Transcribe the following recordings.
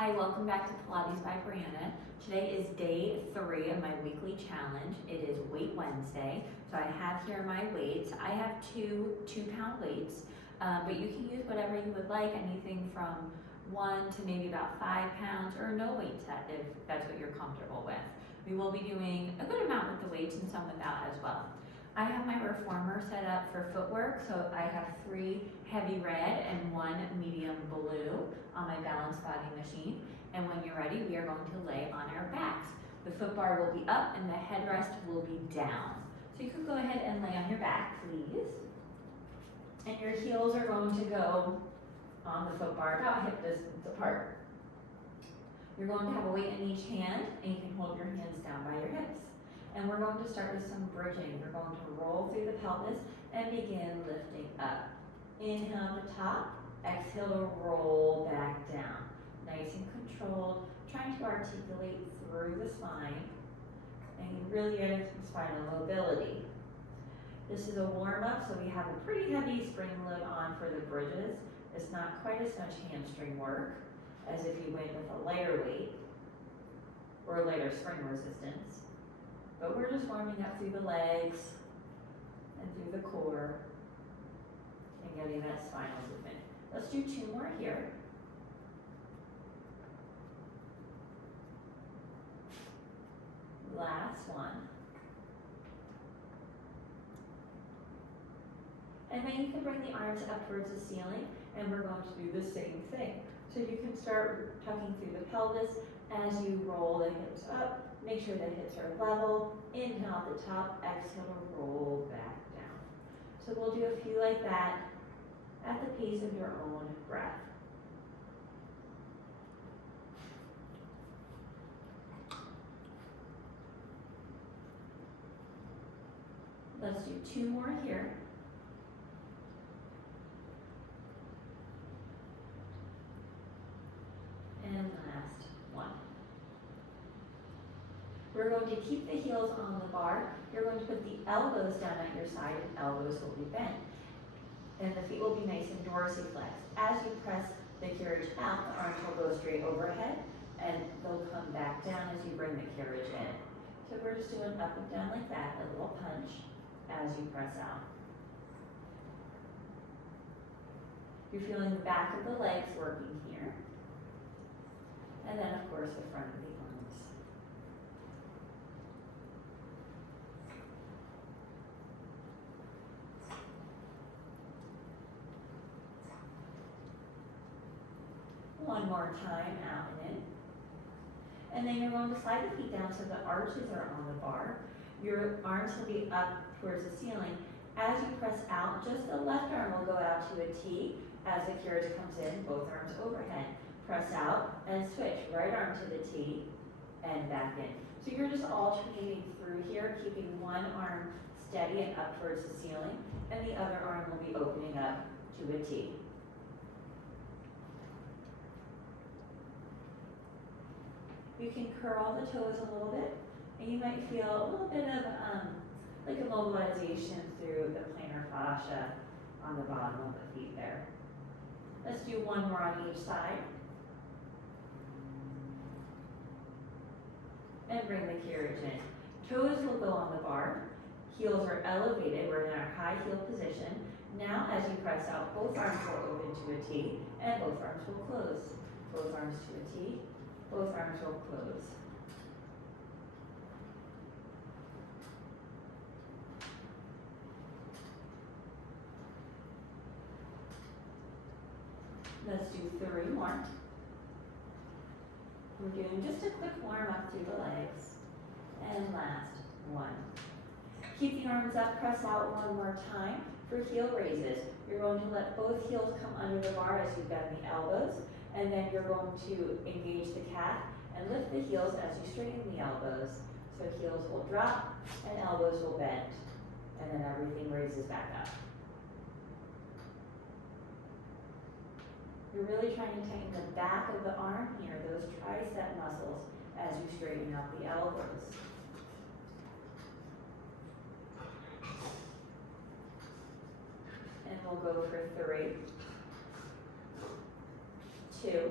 Hi, welcome back to Pilates by Brianna. Today is day 3 of my weekly challenge. It is Weight Wednesday, so I have here my weights. I have two 2-pound weights, but you can use whatever you would like, anything from 1 to maybe about 5 pounds, or no weight set if that's what you're comfortable with. We will be doing a good amount with the weights and some without as well. I have my reformer set up for footwork, so I have 3 heavy red and 1 medium blue on my balance body machine. And when you're ready, we are going to lay on our backs. The foot bar will be up and the headrest will be down. So you can go ahead and lay on your back, please. And your heels are going to go on the foot bar about hip distance apart. You're going to have a weight in each hand, and you can hold your hands down by your hips. And we're going to start with some bridging. You're going to roll through the pelvis and begin lifting up. Inhale at the top, exhale to roll back down. Nice and controlled, trying to articulate through the spine and really getting some spinal mobility. This is a warm-up, so we have a pretty heavy spring load on for the bridges. It's not quite as much hamstring work as if you went with a lighter weight or a lighter spring resistance. But we're just warming up through the legs and through the core and getting that spinal movement. Let's do 2 more here. Last one. And then you can bring the arms up towards the ceiling, and we're going to do the same thing. So you can start tucking through the pelvis as you roll the hips up. Make sure the hips are level. Inhale at the top, exhale to roll back down. So we'll do a few like that at the pace of your own breath. Let's do 2 more here. And last one. We're going to keep the heels on the bar. You're going to put the elbows down at your side, and elbows will be bent. And the feet will be nice and dorsiflexed. As you press the carriage out, the arms will go straight overhead, and they'll come back down as you bring the carriage in. So we're just doing up and down like that, a little punch as you press out. You're feeling the back of the legs working here. And then, of course, the front of the arms. One more time, out and in. And then you're going to slide the feet down so the arches are on the bar. Your arms will be up towards the ceiling. As you press out, just the left arm will go out to a T. As the carriage comes in, both arms overhead. Press out and switch, right arm to the T and back in. So you're just alternating through here, keeping one arm steady and up towards the ceiling, and the other arm will be opening up to a T. You can curl the toes a little bit, and you might feel a little bit of like a mobilization through the plantar fascia on the bottom of the feet there. Let's do 1 more on each side. And bring the carriage in. Toes will go on the bar. Heels are elevated. We're in our high heel position. Now as you press out, both arms will open to a T, and both arms will close. Both arms to a T, both arms will close. Let's do 3 more. We're doing just a quick warm up through the legs. And last one. Keep the arms up, press out 1 more time for heel raises. You're going to let both heels come under the bar as you bend the elbows, and then you're going to engage the calf and lift the heels as you straighten the elbows. So heels will drop and elbows will bend, and then everything raises back up. You're really trying to tighten the back of the arm here, those tricep muscles, as you straighten out the elbows. And we'll go for 3, 2,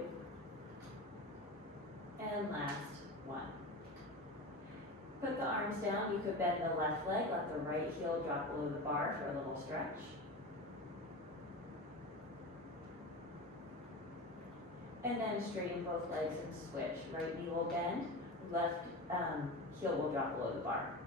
And last one. Put the arms down. You could bend the left leg, let the right heel drop below the bar for a little stretch. And then straighten both legs and switch. Right knee will bend, left heel will drop below the bar.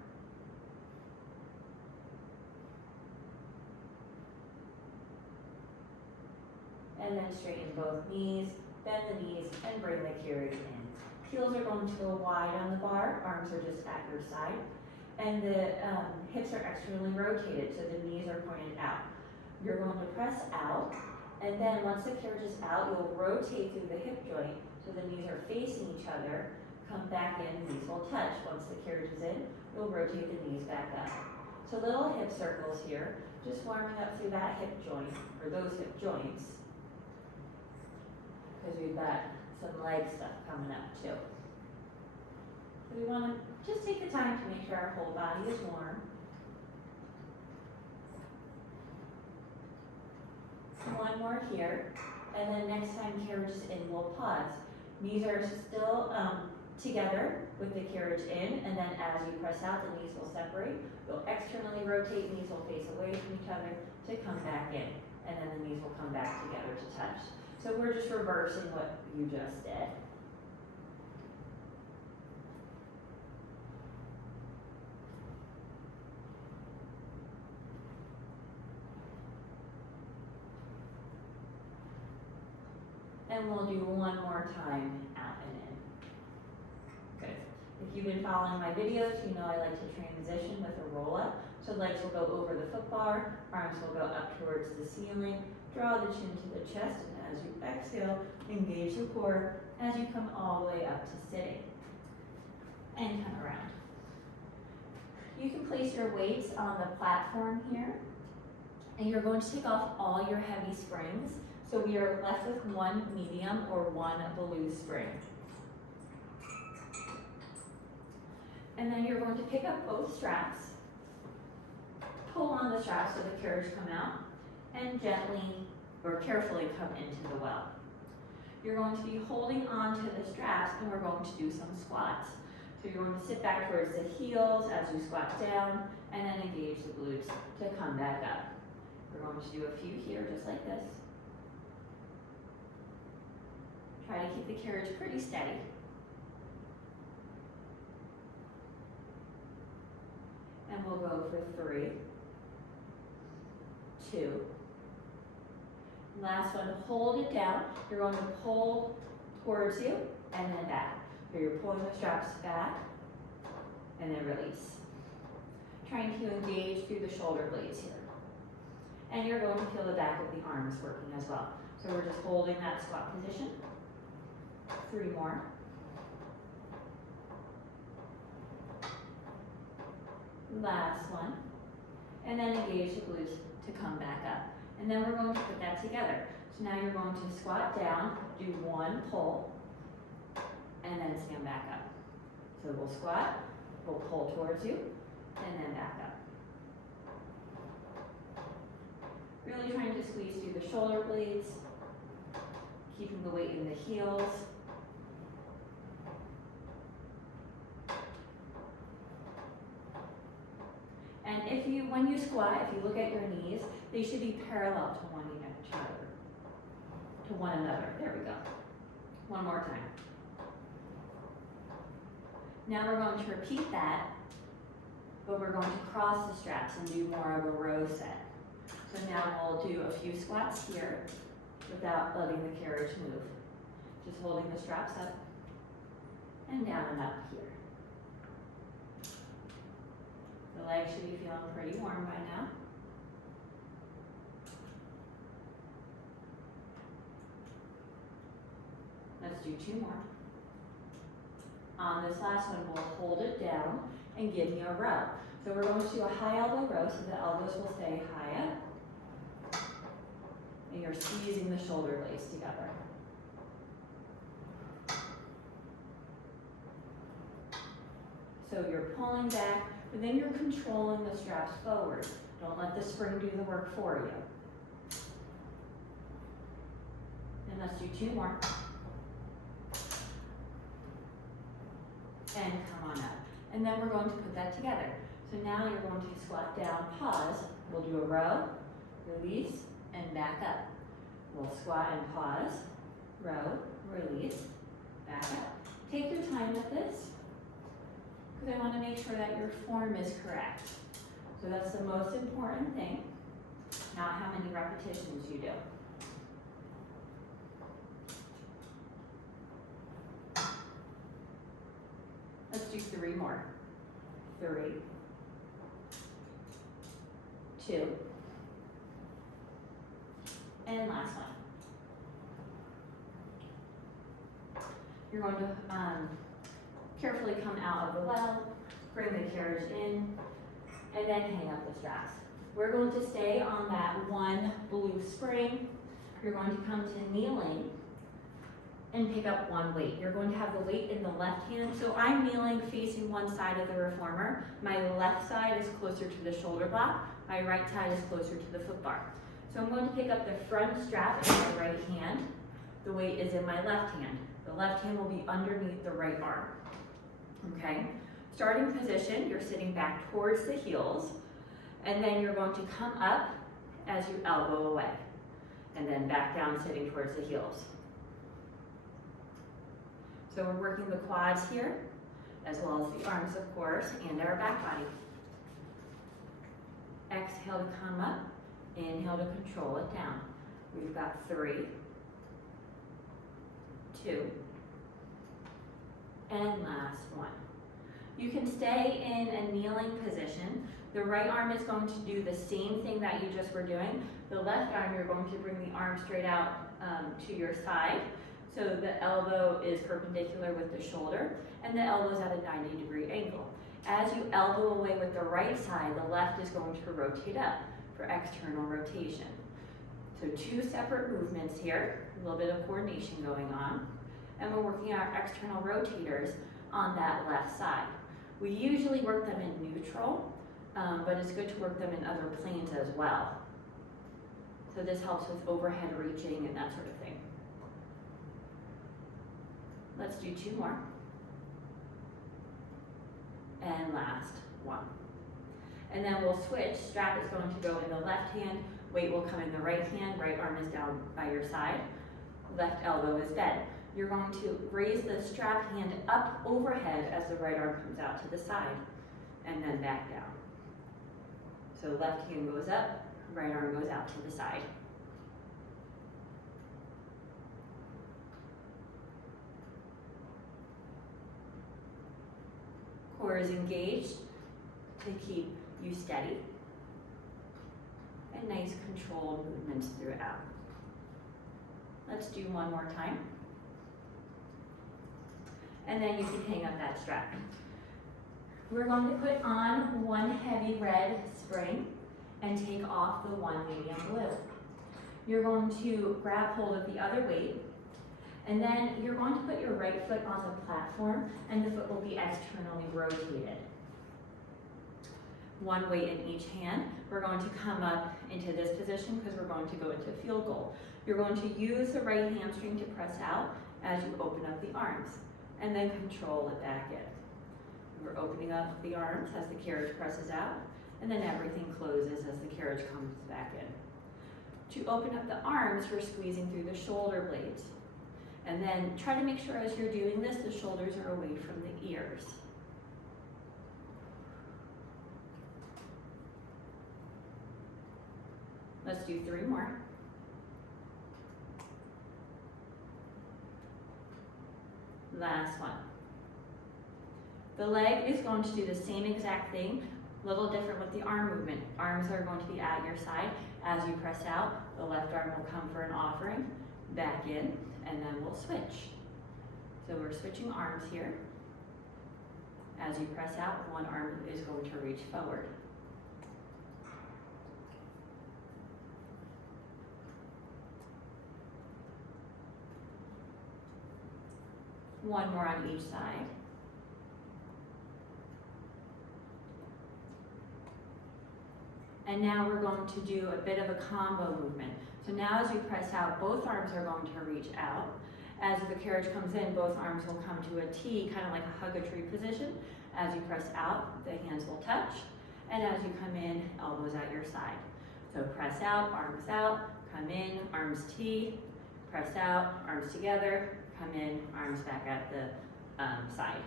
And then straighten both knees, bend the knees, and bring the carriage in. Heels are going to go wide on the bar, arms are just at your side. And the hips are externally rotated, so the knees are pointed out. You're going to press out, and then once the carriage is out, you'll rotate through the hip joint, so the knees are facing each other. Come back in, knees will touch. Once the carriage is in, you'll rotate the knees back up. So little hip circles here, just warming up through that hip joint, or those hip joints, because we've got some leg stuff coming up too. So we want to just take the time to make sure our whole body is warm. One more here, and then next time carriage is in, we'll pause. Knees are still together with the carriage in, and then as you press out, the knees will separate. You'll externally rotate, knees will face away from each other to come back in, and then the knees will come back together to touch. So we're just reversing what you just did. And we'll do one more time, out and in. Good. If you've been following my videos, you know I like to transition with a roll up. So legs will go over the foot bar, arms will go up towards the ceiling, draw the chin to the chest, and as you exhale, engage the core as you come all the way up to sitting. And come around. You can place your weights on the platform here, and you're going to take off all your heavy springs. So we are left with one medium or one blue spring. And then you're going to pick up both straps, pull on the straps so the carriage come out, and gently or carefully come into the well. You're going to be holding on to the straps, and we're going to do some squats. So you're going to sit back towards the heels as you squat down, and then engage the glutes to come back up. We're going to do a few here just like this. Try to keep the carriage pretty steady. And we'll go for 3, 2. Last one, hold it down. You're going to pull towards you and then back. So you're pulling the straps back and then release. Trying to engage through the shoulder blades here. And you're going to feel the back of the arms working as well. So we're just holding that squat position. 3 more. Last one. And then engage the glutes to come back up. And then we're going to put that together. So now you're going to squat down, do 1 pull, and then stand back up. So we'll squat, we'll pull towards you, and then back up. Really trying to squeeze through the shoulder blades, keeping the weight in the heels. And when you squat, if you look at your knees, they should be parallel to one another. There we go. One more time. Now we're going to repeat that, but we're going to cross the straps and do more of a row set. So now we'll do a few squats here without letting the carriage move. Just holding the straps up and down and up here. The legs should be feeling pretty warm by now. Let's do 2 more. On this last one, we'll hold it down and give me a row. So we're going to do a high elbow row so the elbows will stay high up. And you're squeezing the shoulder blades together. So you're pulling back, but then you're controlling the straps forward. Don't let the spring do the work for you. And let's do 2 more. and come on up. And then we're going to put that together. So now you're going to squat down, pause. We'll do a row, release, and back up. We'll squat and pause, row, release, back up. Take your time with this, because I want to make sure that your form is correct. So that's the most important thing, not how many repetitions you do. Let's do 3 more. 3, 2, and last one. You're going to carefully come out of the well, bring the carriage in, and then hang up the straps. We're going to stay on that one blue spring. You're going to come to kneeling and pick up one weight. You're going to have the weight in the left hand. So I'm kneeling facing one side of the reformer. My left side is closer to the shoulder block. My right side is closer to the foot bar. So I'm going to pick up the front strap in my right hand. The weight is in my left hand. The left hand will be underneath the right arm. Okay? Starting position, you're sitting back towards the heels, and then you're going to come up as you elbow away, and then back down sitting towards the heels. So we're working the quads here, as well as the arms, of course, and our back body. Exhale to come up, inhale to control it down. We've got 3, 2, and last one. You can stay in a kneeling position. The right arm is going to do the same thing that you just were doing. The left arm, you're going to bring the arm straight out to your side. So the elbow is perpendicular with the shoulder, and the elbow is at a 90-degree angle. As you elbow away with the right side, the left is going to rotate up for external rotation. So 2 separate movements here, a little bit of coordination going on, and we're working our external rotators on that left side. We usually work them in neutral, but it's good to work them in other planes as well. So this helps with overhead reaching and that sort of thing. Let's do 2 more. And last one. And then we'll switch. Strap is going to go in the left hand, weight will come in the right hand, right arm is down by your side, left elbow is bent. You're going to raise the strap hand up overhead as the right arm comes out to the side, and then back down. So left hand goes up, right arm goes out to the side. Core is engaged to keep you steady, and nice controlled movements throughout. Let's do 1 more time. And then you can hang up that strap. We're going to put on one heavy red spring and take off the one medium blue. You're going to grab hold of the other weight, and then you're going to put your right foot on the platform, and the foot will be externally rotated. One weight in each hand. We're going to come up into this position because we're going to go into field goal. You're going to use the right hamstring to press out as you open up the arms, and then control it back in. We're opening up the arms as the carriage presses out, and then everything closes as the carriage comes back in. To open up the arms, we're squeezing through the shoulder blades. And then try to make sure as you're doing this, the shoulders are away from the ears. Let's do 3 more. Last one. The leg is going to do the same exact thing, a little different with the arm movement. Arms are going to be at your side. As you press out, the left arm will come for an offering, back in, and then we'll switch. So we're switching arms here. As you press out, one arm is going to reach forward. One more on each side. And now we're going to do a bit of a combo movement. So now as you press out, both arms are going to reach out, As the carriage comes in, both arms will come to a T, kind of like a hug a tree position. As you press out, the hands will touch. And as you come in, elbows at your side. So press out, come in, arms T, press out, arms together, come in, arms back at the side.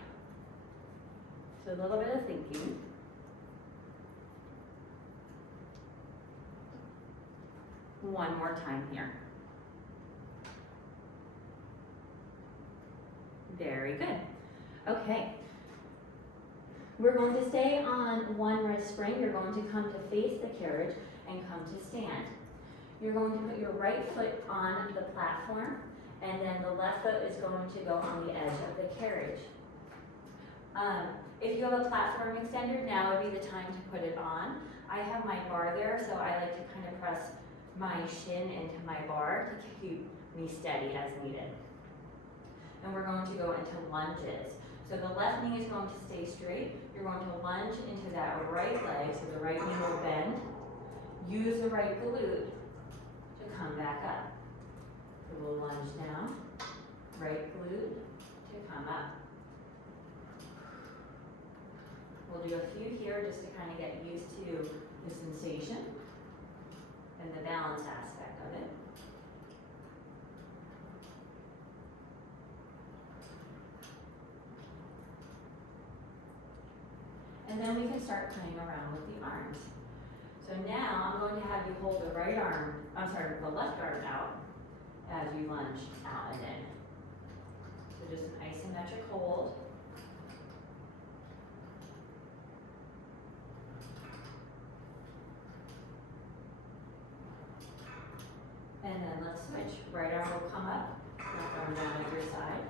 So a little bit of thinking. One more time here. Very good. Okay. We're going to stay on one wrist spring. You're going to come to face the carriage and come to stand. You're going to put your right foot on the platform, and then the left foot is going to go on the edge of the carriage. If you have a platform extender, now would be the time to put it on. I have my bar there, so I like to kind of press my shin into my bar to keep me steady as needed. And we're going to go into lunges. So the left knee is going to stay straight. You're going to lunge into that right leg, so the right knee will bend. Use the right glute to come back up. So we'll lunge down, right glute to come up. We'll do a few here just to kind of get used to the sensation and the balance aspect of it. And then we can start playing around with the arms. So now I'm going to have you hold the the left arm out as you lunge out and in. So just an isometric hold. And then let's switch. Right arm will come up, left arm down at your side.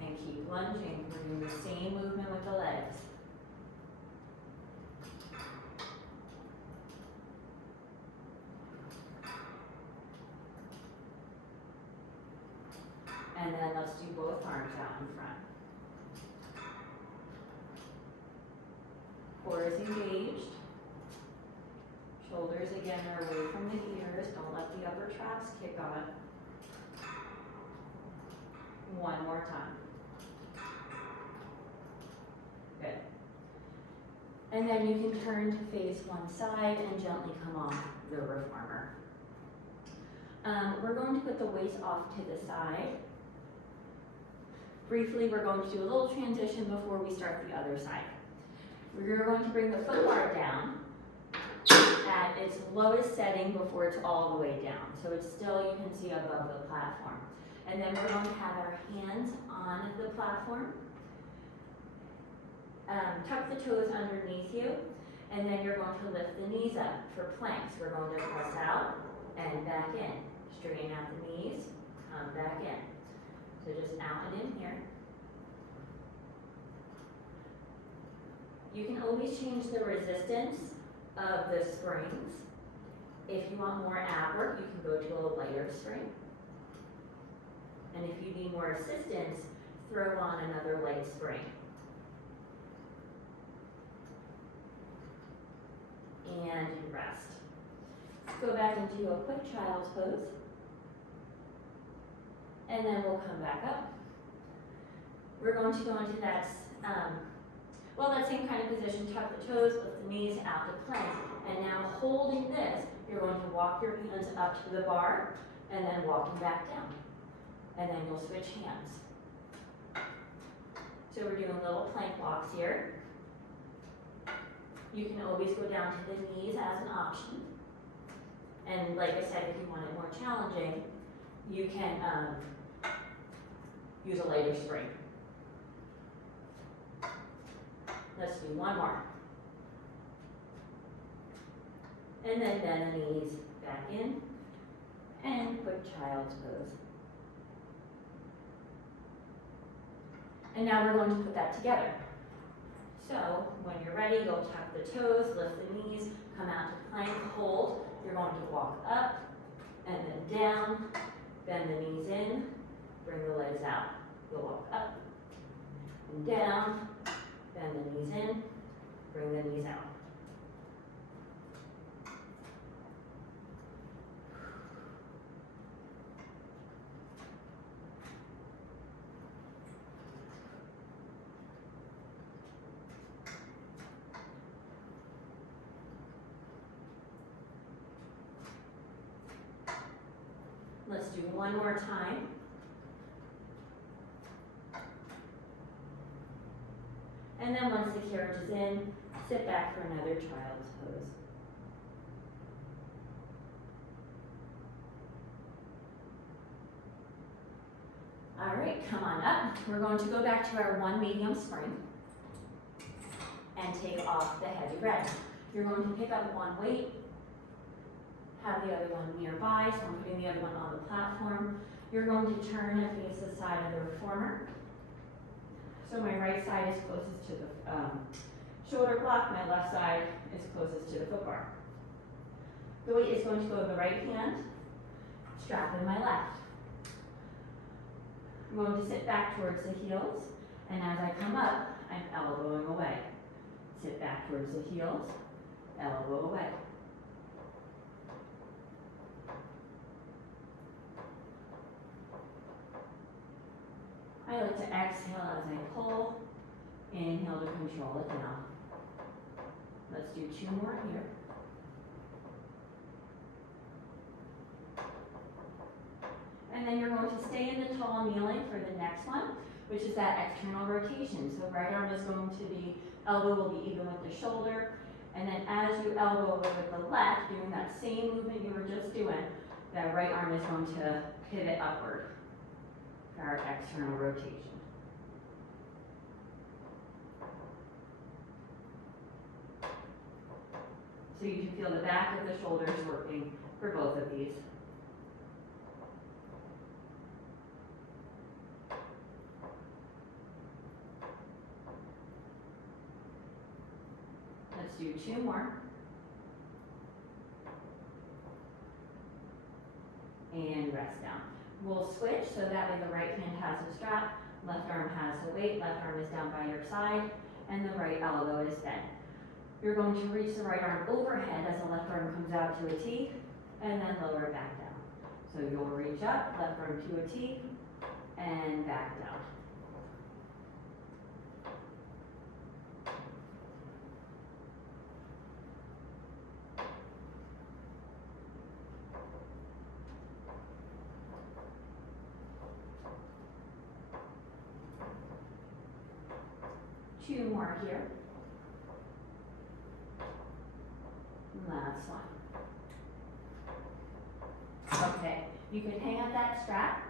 And keep lunging. We're doing the same movement with the legs. And then let's do both arms out in front. Core is engaged. Shoulders again are away from the ears. Don't let the upper traps kick on. One more time. Good. And then you can turn to face one side and gently come off the reformer. We're going to put the waist off to the side. Briefly, we're going to do a little transition before we start the other side. We're going to bring the foot bar down at its lowest setting before it's all the way down. So it's still, you can see, above the platform. And then we're going to have our hands on the platform. Tuck the toes underneath you, and then you're going to lift the knees up for planks. We're going to press out and back in. Straighten out the knees, come back in. So just out and in here. You can always change the resistance of the springs. If you want more ab work, you can go to a lighter spring. And if you need more assistance, throw on another light spring. And rest. Go back into a quick child's pose. And then we'll come back up. We're going to go into that, that same kind of position. Tuck the toes, lift the knees out to plank. And now holding this, you're going to walk your hands up to the bar and then walking back down. And then you'll switch hands. So we're doing little plank walks here. You can always go down to the knees as an option. And like I said, if you want it more challenging, you can use a lighter spring. Let's do one more. And then bend the knees back in and quick child's pose. And now we're going to put that together. So when you're ready, go tuck the toes, lift the knees, come out to plank, hold. You're going to walk up and then down, bend the knees in, bring the legs out. You'll walk up and down, bend the knees in, bring the knees out. do one more time. And then once the carriage is in, sit back for another child's pose. All right, come on up. We're going to go back to our one medium spring and take off the heavy red. You're going to pick up one weight, have the other one nearby, so I'm putting the other one on the platform. You're going to turn and face the side of the reformer. So my right side is closest to the shoulder block, my left side is closest to the foot bar. The weight is going to go in the right hand, strap in my left. I'm going to sit back towards the heels, and as I come up, I'm elbowing away. Sit back towards the heels, elbow away. I like to exhale as I pull, inhale to control it down. Let's do 2 more here. And then you're going to stay in the tall kneeling for the next one, which is that external rotation. So right arm is going to be, elbow will be even with the shoulder. And then as you elbow away with the left, doing that same movement you were just doing, that right arm is going to pivot upward for our external rotation. So you can feel the back of the shoulders working for both of these. Let's do 2 more. And rest down. We'll switch so that way the right hand has the strap, left arm has the weight, left arm is down by your side, and the right elbow is bent. You're going to reach the right arm overhead as the left arm comes out to a T, and then lower it back down. So you'll reach up, left arm to a T, and back down. Two more here. Last one. Okay, you can hang up that strap.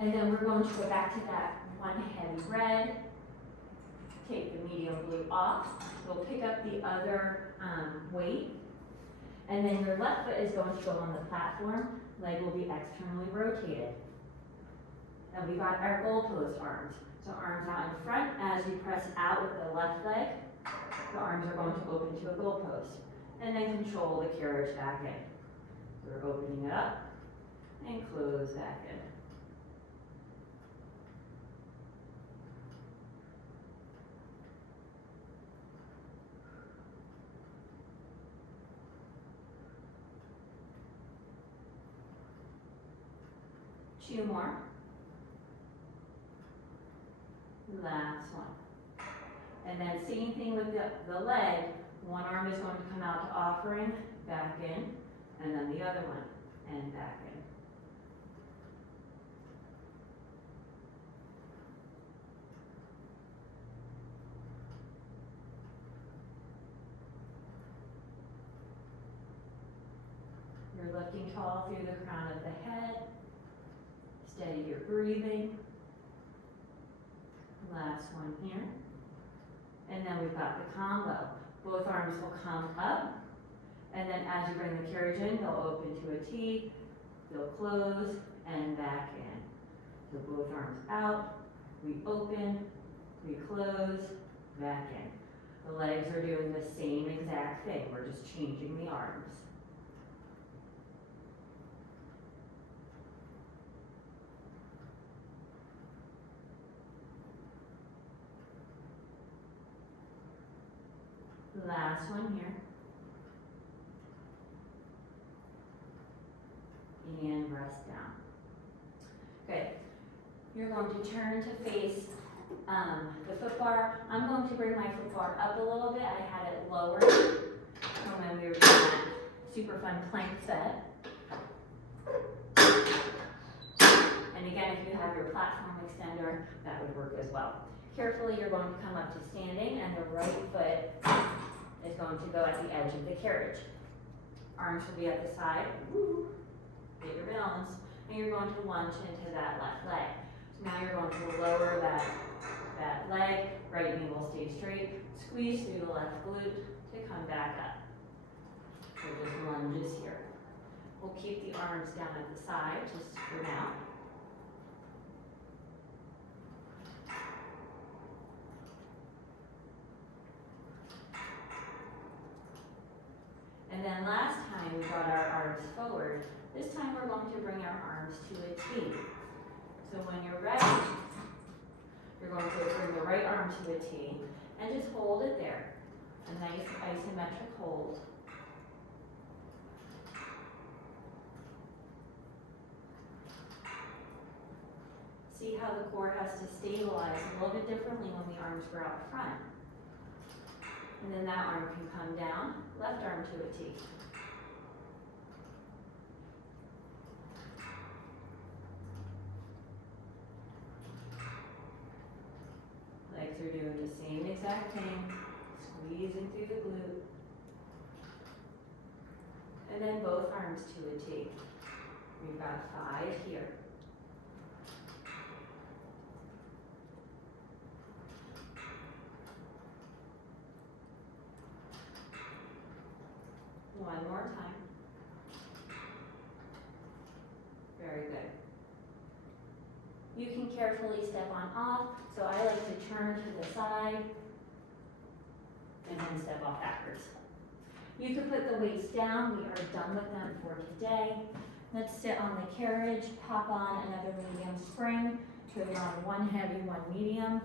And then we're going to go back to that one heavy red. Take the medium blue off. We'll pick up the other weight. And then your left foot is going to go on the platform. Leg will be externally rotated. And we got our goal post arms. So arms out in front. As you press out with the left leg, the arms are going to open to a goal post. And then control the carriage back in. So we're opening it up and close back in. Two more. Last one. And then same thing with the leg. One arm is going to come out to offering, back in, and then the other one, and back in. You're lifting tall through the crown of the head. Steady your breathing. Last one here. And then we've got the combo. Both arms will come up. And then as you bring the carriage in, they'll open to a T. They'll close and back in. So both arms out. We open. We close. Back in. The legs are doing the same exact thing. We're just changing the arms. Last one here. And rest down. Good. You're going to turn to face the foot bar. I'm going to bring my foot bar up a little bit. I had it lower from when we were doing that super fun plank set. again, if you have your platform extender, that would work as well. Carefully, you're going to come up to standing, and the right foot is going to go at the edge of the carriage. Arms will be at the side. Woo. Get your balance. And you're going to lunge into that left leg. So now you're going to lower that leg. Right knee will stay straight. Squeeze through the left glute to come back up. So just lunges here. We'll keep the arms down at the side just for now. And then last time we brought our arms forward. This time we're going to bring our arms to a T. So when you're ready, you're going to bring the right arm to a T and just hold it there. A nice isometric hold. See how the core has to stabilize a little bit differently when the arms were out front. And then that arm can come down, left arm to a T. Legs are doing the same exact thing, squeezing through the glute. And then both arms to a T. We've got 5 here. One more time. Very good. You can carefully step on off, so I like to turn to the side and then step off backwards. You can put the weights down. We are done with them for today. Let's sit on the carriage, pop on another medium spring, trade on one heavy, one medium.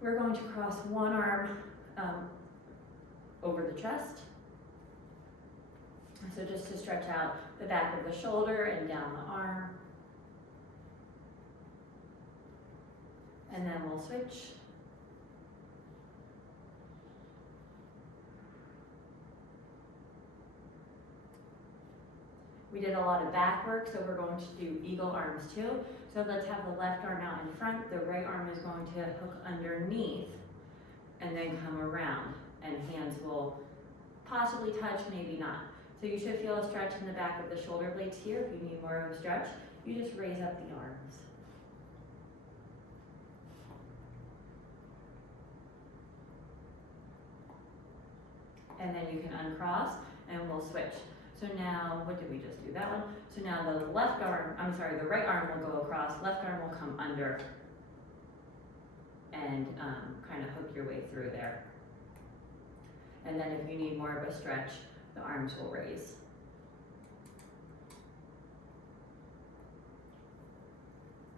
We're going to cross one arm over the chest. So just to stretch out the back of the shoulder and down the arm. And then we'll switch. We did a lot of back work, so we're going to do eagle arms too. So let's have the left arm out in front. The right arm is going to hook underneath and then come around. And hands will possibly touch, maybe not. So you should feel a stretch in the back of the shoulder blades here. If you need more of a stretch, you just raise up the arms. And then you can uncross and we'll switch. So now, what did we just do? That one. So now the the right arm will go across, left arm will come under and kind of hook your way through there. And then if you need more of a stretch, the arms will raise.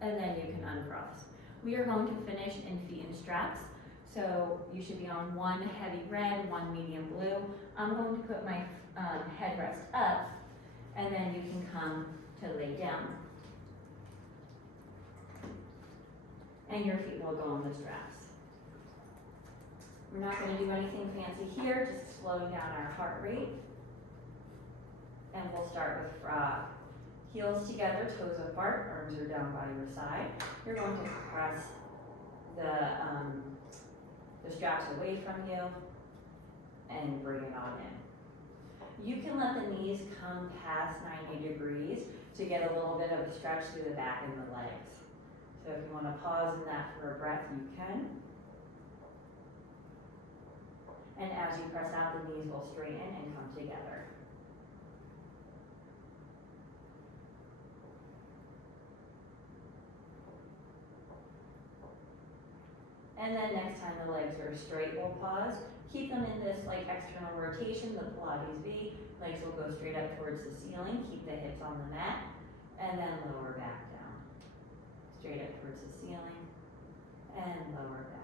And then you can uncross. We are going to finish in feet and straps. So you should be on one heavy red, one medium blue. I'm going to put my headrest up, and then you can come to lay down. And your feet will go on the straps. We're not going to do anything fancy here, just slowing down our heart rate. And we'll start with frog. Heels together, toes apart, arms are down by your side. You're going to press the straps away from you and bring it on in. You can let the knees come past 90 degrees to get a little bit of a stretch through the back and the legs. So if you want to pause in that for a breath, you can. And as you press out, the knees will straighten and come together. And then next time the legs are straight, we'll pause. Keep them in this like external rotation, the Pilates B. Legs will go straight up towards the ceiling. Keep the hips on the mat. And then lower back down. Straight up towards the ceiling. And lower back down.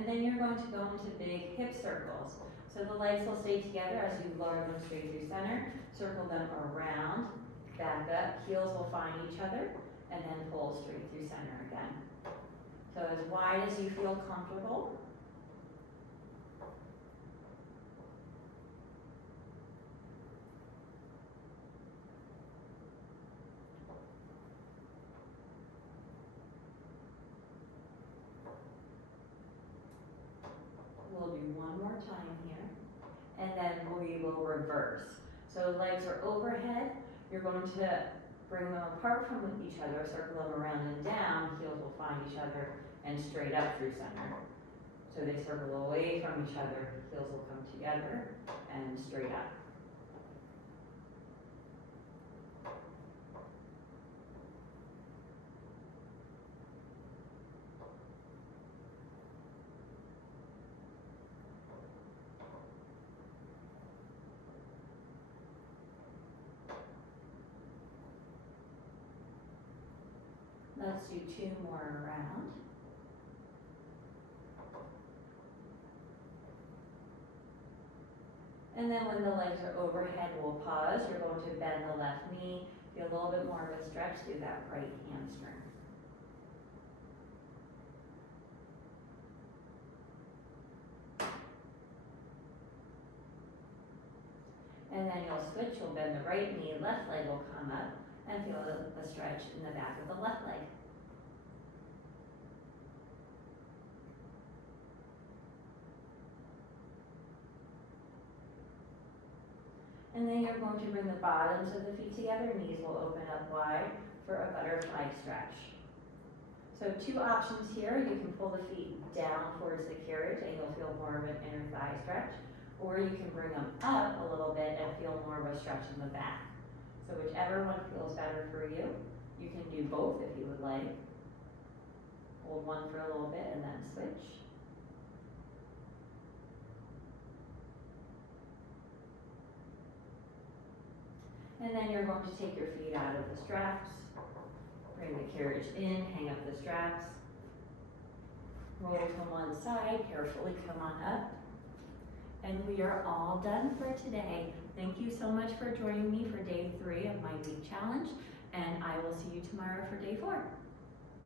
And then you're going to go into big hip circles. So the legs will stay together as you lower them straight through center, circle them around, back up, heels will find each other, and then pull straight through center again. So as wide as you feel comfortable. We'll do one more time here, and then we will reverse. So legs are overhead, you're going to bring them apart from each other, circle them around and down, heels will find each other, and straight up through center. So they circle away from each other, heels will come together, and straight up. Let's do 2 more around. And then when the legs are overhead, we'll pause. You're going to bend the left knee, feel a little bit more of a stretch through that right hamstring. And then you'll switch, you'll bend the right knee, left leg will come up, and feel a stretch in the back of the left leg. And then you're going to bring the bottoms of the feet together, knees will open up wide for a butterfly stretch. So 2 options here, you can pull the feet down towards the carriage and you'll feel more of an inner thigh stretch, or you can bring them up a little bit and feel more of a stretch in the back. So whichever one feels better for you. You can do both if you would like. Hold one for a little bit and then switch. And then you're going to take your feet out of the straps, bring the carriage in, hang up the straps, roll to one side, carefully come on up. And we are all done for today. Thank you so much for joining me for day 3 of my week challenge, and I will see you tomorrow for day 4.